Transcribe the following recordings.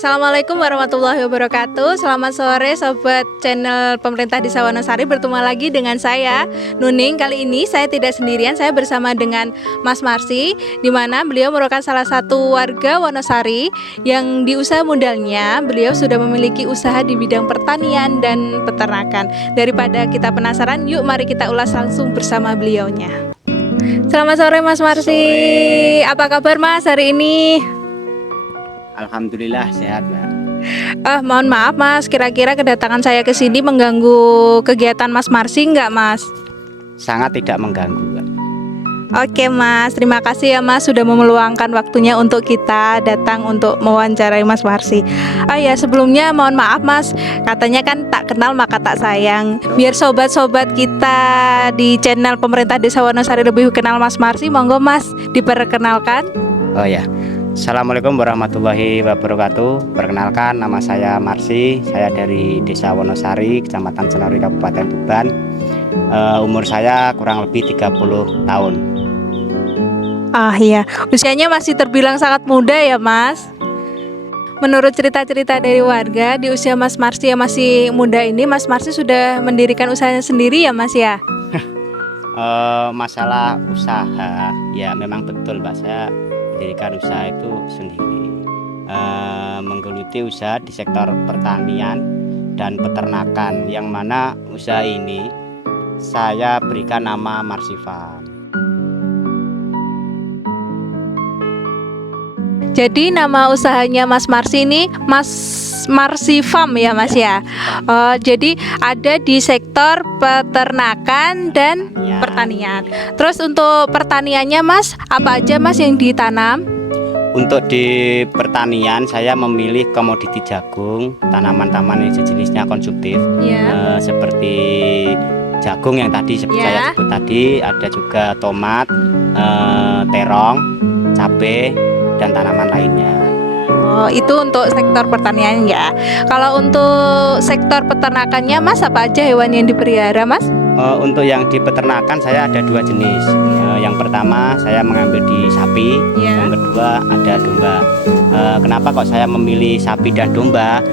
Assalamualaikum warahmatullahi wabarakatuh. Selamat sore sobat channel Pemerintah Desa Wonosari. Bertemu lagi dengan saya Nuning. Kali ini saya tidak sendirian, saya bersama dengan Mas Marsy, di mana beliau merupakan salah satu warga Wonosari yang di usaha mudanya beliau sudah memiliki usaha di bidang pertanian dan peternakan. Daripada kita penasaran, yuk mari kita ulas langsung bersama beliaunya. Selamat sore Mas Marsy. Apa kabar Mas hari ini? Alhamdulillah sehat, Mbak. Mohon maaf Mas, kira-kira kedatangan saya ke sini mengganggu kegiatan Mas Marsy enggak Mas? Sangat tidak mengganggu, Mbak. Oke Mas, terima kasih ya Mas sudah meluangkan waktunya untuk kita datang untuk mewawancarai Mas Marsy. Oh ya, sebelumnya mohon maaf Mas, katanya kan tak kenal maka tak sayang. Biar sobat-sobat kita di channel Pemerintah Desa Wonosari lebih kenal Mas Marsy, monggo Mas diperkenalkan. Oh ya, Assalamualaikum warahmatullahi wabarakatuh. Perkenalkan, nama saya Marsy. Saya dari Desa Wonosari, Kecamatan Cenori, Kabupaten Tuban. Umur saya kurang lebih 30 tahun. Ah iya, usianya masih terbilang sangat muda ya Mas. Menurut cerita-cerita dari warga, di usia Mas Marsy yang masih muda ini, Mas Marsy sudah mendirikan usahanya sendiri ya Mas ya? Masalah usaha, ya memang betul Mbak, saya mendirikan usaha itu sendiri. Menggeluti usaha di sektor pertanian dan peternakan, yang mana usaha ini saya berikan nama Marsy Farm. Jadi nama usahanya Mas Marsy ini Mas Marsy Farm ya Mas ya. Jadi ada di sektor peternakan dan pertanian. Terus untuk pertaniannya Mas, apa aja Mas yang ditanam? Untuk di pertanian saya memilih komoditi jagung, tanaman-tanaman yang sejenisnya konsumtif, seperti jagung yang tadi saya sebut tadi, ada juga tomat, terong, cabai, dan tanaman lainnya. Oh, itu untuk sektor pertanian ya. Kalau untuk sektor peternakannya Mas, apa aja hewan yang dipelihara Mas? Untuk yang di peternakan saya ada dua jenis. Yang pertama saya mengambil di sapi, yang kedua ada domba. Kenapa kok saya memilih sapi dan domba?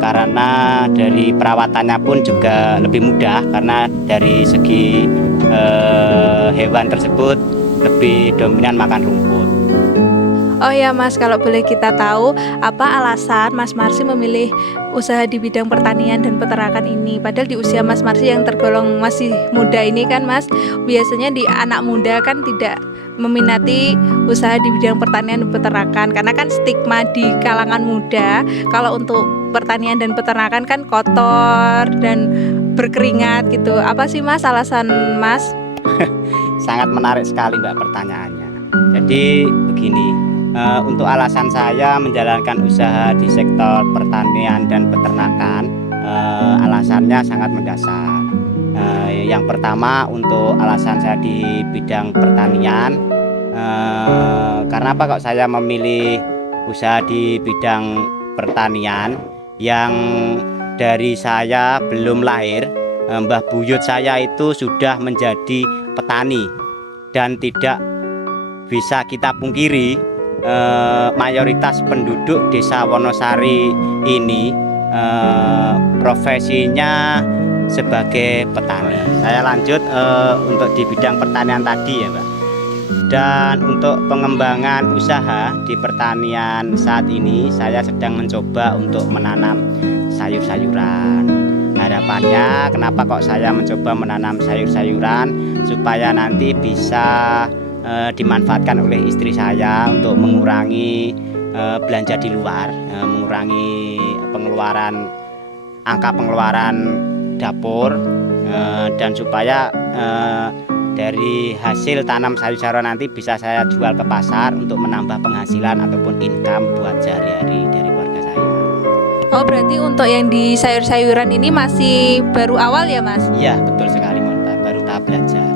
Karena dari perawatannya pun juga lebih mudah, karena dari segi hewan tersebut lebih dominan makan rumput. Oh ya Mas, kalau boleh kita tahu apa alasan Mas Marsy memilih usaha di bidang pertanian dan peternakan ini? Padahal di usia Mas Marsy yang tergolong masih muda ini kan Mas, biasanya di anak muda kan tidak meminati usaha di bidang pertanian dan peternakan, karena kan stigma di kalangan muda kalau untuk pertanian dan peternakan kan kotor dan berkeringat gitu. Apa sih Mas alasan Mas? Sangat menarik sekali Mbak pertanyaannya. Jadi begini, untuk alasan saya menjalankan usaha di sektor pertanian dan peternakan, alasannya sangat mendasar. Yang pertama, untuk alasan saya di bidang pertanian, karena apa kok saya memilih usaha di bidang pertanian? Yang dari saya belum lahir, Mbah Buyut saya itu sudah menjadi petani, dan tidak bisa kita pungkiri mayoritas penduduk Desa Wonosari ini profesinya sebagai petani. Saya lanjut untuk di bidang pertanian tadi ya Mbak. Dan untuk pengembangan usaha di pertanian saat ini, saya sedang mencoba untuk menanam sayur-sayuran. Harapannya kenapa kok saya mencoba menanam sayur-sayuran, supaya nanti bisa dimanfaatkan oleh istri saya untuk mengurangi belanja di luar, mengurangi angka pengeluaran dapur, dan supaya dari hasil tanam sayur-sayuran nanti bisa saya jual ke pasar untuk menambah penghasilan ataupun income buat sehari-hari dari keluarga saya. Oh, berarti untuk yang di sayur-sayuran ini masih baru awal ya Mas? Iya betul sekali, baru tahap belajar.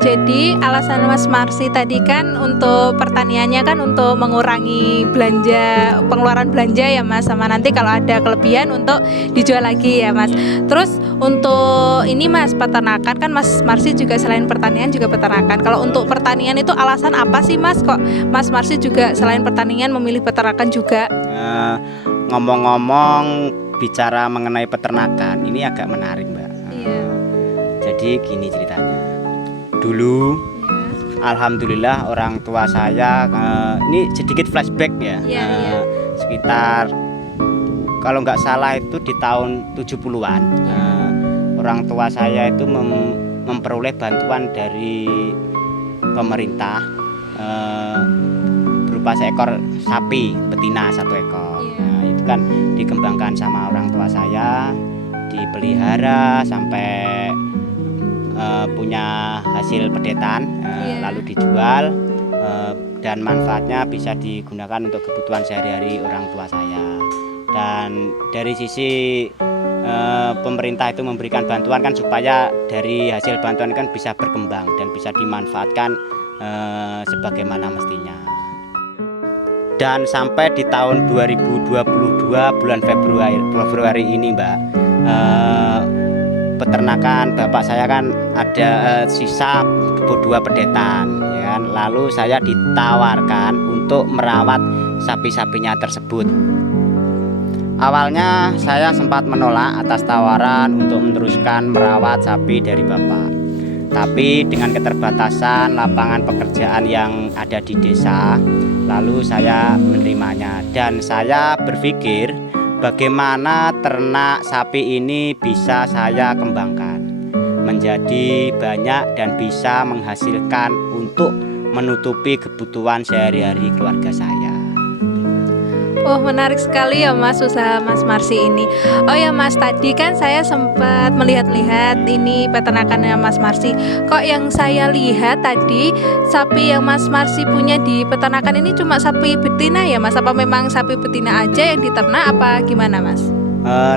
Jadi alasan Mas Marsy tadi kan untuk pertaniannya kan untuk mengurangi belanja, pengeluaran belanja ya Mas, sama nanti kalau ada kelebihan untuk dijual lagi ya Mas. Terus untuk ini Mas, peternakan kan Mas Marsy juga selain pertanian juga peternakan. Kalau untuk pertanian itu alasan apa sih Mas, kok Mas Marsy juga selain pertanian memilih peternakan juga? Ngomong-ngomong bicara mengenai peternakan ini agak menarik Mbak. Iya. Jadi gini ceritanya. Dulu alhamdulillah orang tua saya ini sedikit flashback ya. Iya. Sekitar kalau nggak salah itu di tahun 70-an orang tua saya itu memperoleh bantuan dari pemerintah berupa seekor sapi betina 1 ekor. Nah, itu kan dikembangkan sama orang tua saya, dipelihara sampai punya hasil pedetan, lalu dijual dan manfaatnya bisa digunakan untuk kebutuhan sehari-hari orang tua saya. Dan dari sisi pemerintah itu memberikan bantuan kan supaya dari hasil bantuan kan bisa berkembang dan bisa dimanfaatkan sebagaimana mestinya. Dan sampai di tahun 2022 bulan Februari ini Mbak, peternakan bapak saya kan ada sisa 2 pedetan ya kan? Lalu saya ditawarkan untuk merawat sapi-sapinya tersebut. Awalnya saya sempat menolak atas tawaran untuk meneruskan merawat sapi dari bapak. Tapi dengan keterbatasan lapangan pekerjaan yang ada di desa, lalu saya menerimanya dan saya berpikir bagaimana ternak sapi ini bisa saya kembangkan menjadi banyak dan bisa menghasilkan untuk menutupi kebutuhan sehari-hari keluarga saya. Oh, menarik sekali ya Mas usaha Mas Marsy ini. Oh ya Mas, tadi kan saya sempat melihat-lihat ini peternakannya Mas Marsy. Kok yang saya lihat tadi sapi yang Mas Marsy punya di peternakan ini cuma sapi betina ya Mas? Apa memang sapi betina aja yang diternak apa gimana Mas?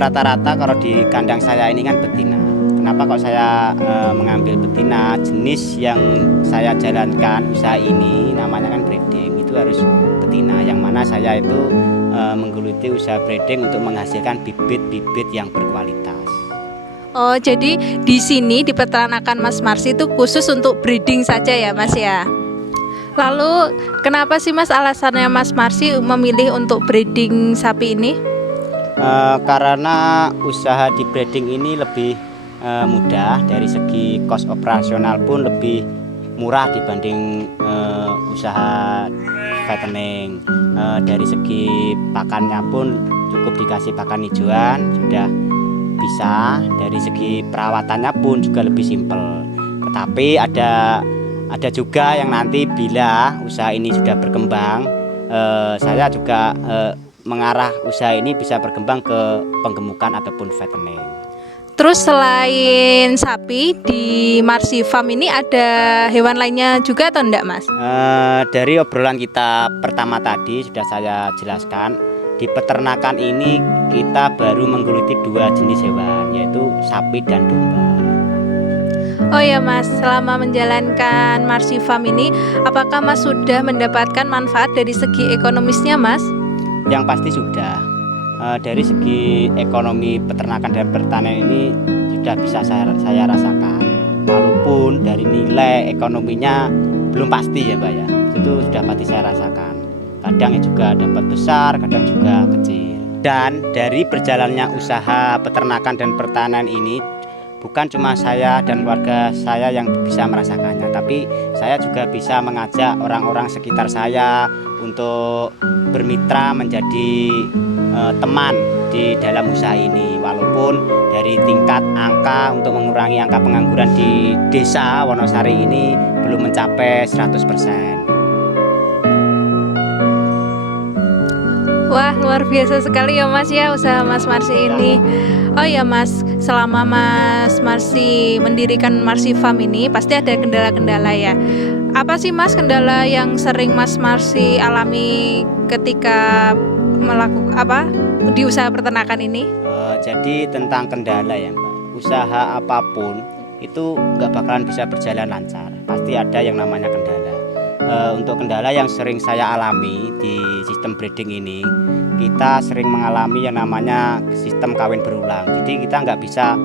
Rata-rata kalau di kandang saya ini kan betina. Kenapa kok saya mengambil betina? Jenis yang saya jalankan usaha ini namanya kan breeding, itu harus betina. Yang mana saya itu menggeluti usaha breeding untuk menghasilkan bibit-bibit yang berkualitas. Oh, jadi di sini di peternakan Mas Marsy itu khusus untuk breeding saja ya Mas ya? Lalu kenapa sih Mas alasannya Mas Marsy memilih untuk breeding sapi ini? Karena usaha di breeding ini lebih mudah, dari segi kos operasional pun lebih murah dibanding usaha fattening. Dari segi pakannya pun cukup dikasih pakan hijauan sudah bisa. Dari segi perawatannya pun juga lebih simpel. Tetapi ada juga yang nanti bila usaha ini sudah berkembang, saya juga mengarah usaha ini bisa berkembang ke penggemukan ataupun fattening. Terus selain sapi di Marsy Farm ini ada hewan lainnya juga atau enggak Mas? Dari obrolan kita pertama tadi sudah saya jelaskan, di peternakan ini kita baru menggeluti 2 jenis hewan, yaitu sapi dan domba. Oh ya Mas, selama menjalankan Marsy Farm ini apakah Mas sudah mendapatkan manfaat dari segi ekonomisnya Mas? Yang pasti sudah. Dari segi ekonomi peternakan dan pertanian ini sudah bisa saya rasakan. Walaupun dari nilai ekonominya belum pasti ya Mbak ya, itu sudah pasti saya rasakan. Kadang juga dapat besar, kadang juga kecil. Dan dari berjalannya usaha peternakan dan pertanian ini bukan cuma saya dan keluarga saya yang bisa merasakannya, tapi saya juga bisa mengajak orang-orang sekitar saya untuk bermitra menjadi teman di dalam usaha ini. Walaupun dari tingkat angka untuk mengurangi angka pengangguran di desa Wonosari ini belum mencapai 100%. Wah, luar biasa sekali ya Mas ya usaha Mas Marsy ini. Oh ya Mas, selama Mas Marsy mendirikan Marsy Farm ini pasti ada kendala-kendala ya. Apa sih Mas kendala yang sering Mas Marsy alami ketika melakukan di usaha peternakan ini? Jadi tentang kendala ya Mbak, usaha apapun itu nggak bakalan bisa berjalan lancar. Pasti ada yang namanya kendala. Untuk kendala yang sering saya alami di sistem breeding ini, kita sering mengalami yang namanya sistem kawin berulang. Jadi kita nggak bisa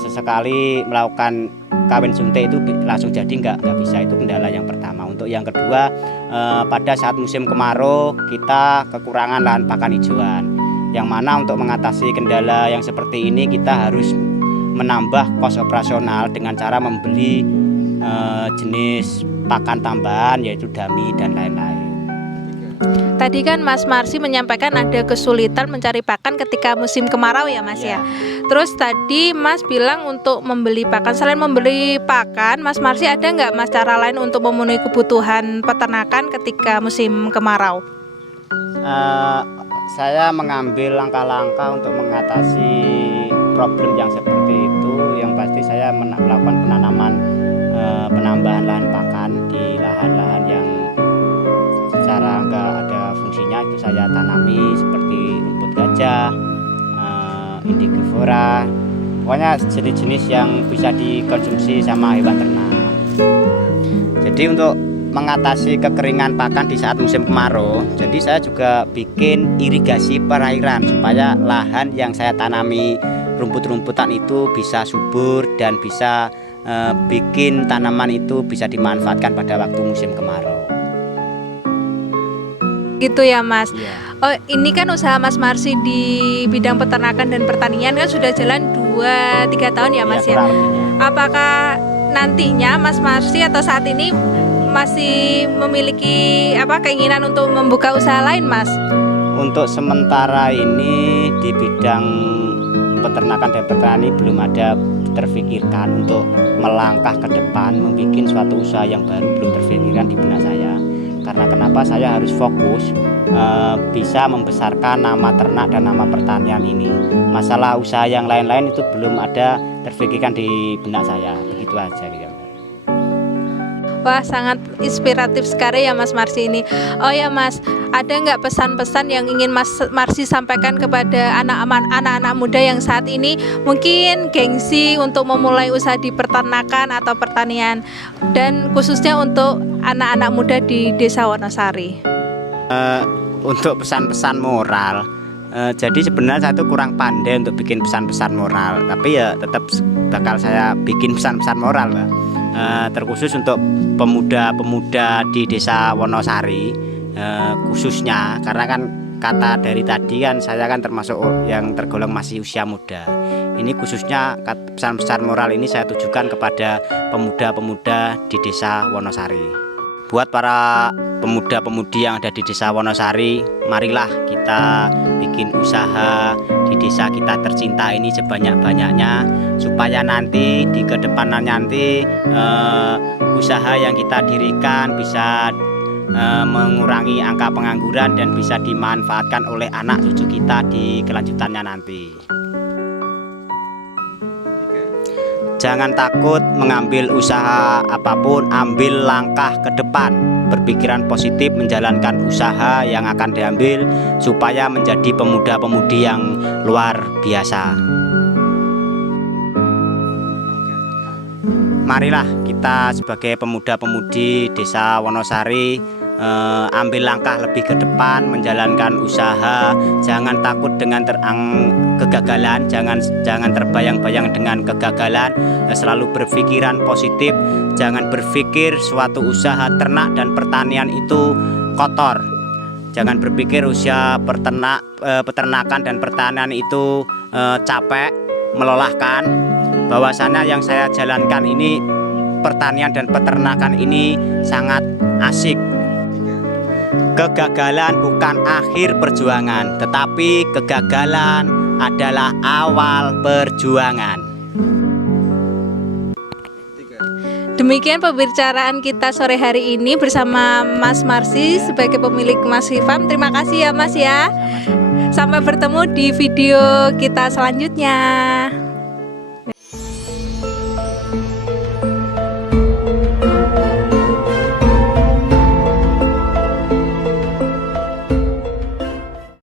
sesekali melakukan kawin suntik itu langsung jadi, nggak bisa. Itu kendala yang pertama. Untuk yang kedua, pada saat musim kemarau kita kekurangan lahan pakan hijauan, yang mana untuk mengatasi kendala yang seperti ini kita harus menambah kos operasional dengan cara membeli jenis pakan tambahan yaitu dami dan lain-lain. Tadi kan Mas Marsy menyampaikan ada kesulitan mencari pakan ketika musim kemarau ya Mas ya. Terus tadi Mas bilang untuk membeli pakan. Selain membeli pakan, Mas Marsy ada nggak Mas cara lain untuk memenuhi kebutuhan peternakan ketika musim kemarau? Saya mengambil langkah-langkah untuk mengatasi problem yang seperti itu. Yang pasti saya melakukan penambahan lahan pakan di lahan-lahan yang secara nggak ada fungsinya, itu saya tanami seperti rumput gajah, indigofora, pokoknya jenis-jenis yang bisa dikonsumsi sama hewan ternak. Jadi untuk mengatasi kekeringan pakan di saat musim kemarau, jadi saya juga bikin irigasi perairan supaya lahan yang saya tanami rumput-rumputan itu bisa subur dan bisa bikin tanaman itu bisa dimanfaatkan pada waktu musim kemarau. Gitu ya Mas. Ya. Oh, ini kan usaha Mas Marsy di bidang peternakan dan pertanian kan sudah jalan 2-3 tahun ya Mas ya. Apakah nantinya Mas Marsy atau saat ini masih memiliki keinginan untuk membuka usaha lain Mas? Untuk sementara ini di bidang peternakan dan pertanian belum ada terfikirkan untuk melangkah ke depan membuat suatu usaha yang baru, belum terfikirkan di benak saya. Karena kenapa saya harus fokus bisa membesarkan nama ternak dan nama pertanian ini. Masalah usaha yang lain-lain itu belum ada terfikirkan di benak saya. Begitu aja gitu. Wah, sangat inspiratif sekali ya Mas Marsy ini. Oh ya Mas, ada nggak pesan-pesan yang ingin Mas Marsy sampaikan kepada anak-anak muda yang saat ini mungkin gengsi untuk memulai usaha di peternakan atau pertanian, dan khususnya untuk anak-anak muda di Desa Wonosari? Untuk pesan-pesan moral, jadi sebenarnya saya itu kurang pandai untuk bikin pesan-pesan moral, tapi ya tetap bakal saya bikin pesan-pesan moral, Mbak. Terkhusus untuk pemuda-pemuda di Desa Wonosari, khususnya karena kan kata dari tadi kan saya kan termasuk yang tergolong masih usia muda. Ini khususnya pesan-pesan moral ini saya tujukan kepada pemuda-pemuda di Desa Wonosari. Buat para pemuda-pemudi yang ada di Desa Wonosari, marilah kita bikin usaha di desa kita tercinta ini sebanyak-banyaknya, supaya nanti di kedepannya nanti usaha yang kita dirikan bisa mengurangi angka pengangguran dan bisa dimanfaatkan oleh anak cucu kita di kelanjutannya nanti. Jangan takut mengambil usaha apapun, ambil langkah ke depan, berpikiran positif menjalankan usaha yang akan diambil supaya menjadi pemuda-pemudi yang luar biasa. Marilah kita sebagai pemuda-pemudi Desa Wonosari ambil langkah lebih ke depan menjalankan usaha. Jangan takut dengan kegagalan, jangan terbayang-bayang dengan kegagalan. Selalu berpikiran positif, jangan berpikir suatu usaha ternak dan pertanian itu kotor. Jangan berpikir usaha peternakan dan pertanian itu capek, melelahkan. Bahwasannya yang saya jalankan ini, pertanian dan peternakan ini sangat asik. Kegagalan bukan akhir perjuangan, tetapi kegagalan adalah awal perjuangan. Demikian pembicaraan kita sore hari ini bersama Mas Marsy sebagai pemilik Marsy Farm. Terima kasih ya Mas ya. Sampai bertemu di video kita selanjutnya.